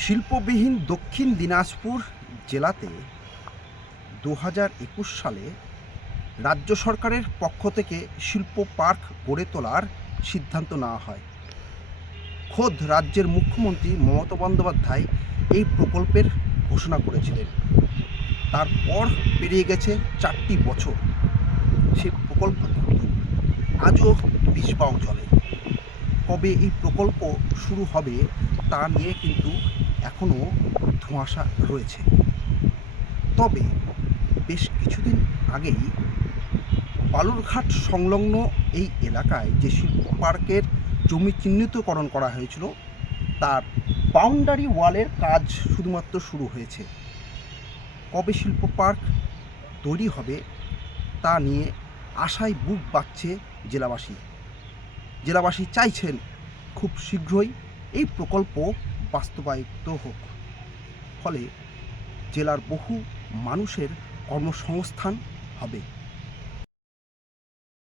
শিল্পবিহীন দক্ষিণ দিনাজপুর জেলাতে 2021 সালে রাজ্য সরকারের পক্ষ থেকে শিল্প পার্ক গড়ে তোলার সিদ্ধান্ত নেওয়া হয়। খোদ রাজ্যের মুখ্যমন্ত্রী মমতা বন্দ্যোপাধ্যায় এই প্রকল্পের ঘোষণা করেছিলেন। তারপর পেরিয়ে গেছে 4টি বছর, সেই প্রকল্প কিন্তু আজও বিষবাও জলে। কবে এই প্রকল্প শুরু হবে তা নিয়ে কিন্তু এখনও ধোঁয়াশা রয়েছে। তবে বেশ কিছুদিন আগেই বালুরঘাট সংলগ্ন এই এলাকায় যে শিল্প পার্কের জমি চিহ্নিতকরণ করা হয়েছিল, তার বাউন্ডারি ওয়ালের কাজ শুধুমাত্র শুরু হয়েছে। কবে শিল্প পার্ক তৈরি হবে তা নিয়ে আশায় বুক বাঁধছে জেলাবাসী চাইছেন খুব শীঘ্রই এই প্রকল্প বাস্তবায়িত হোক, ফলে জেলার বহু মানুষের কর্মসংস্থান হবে।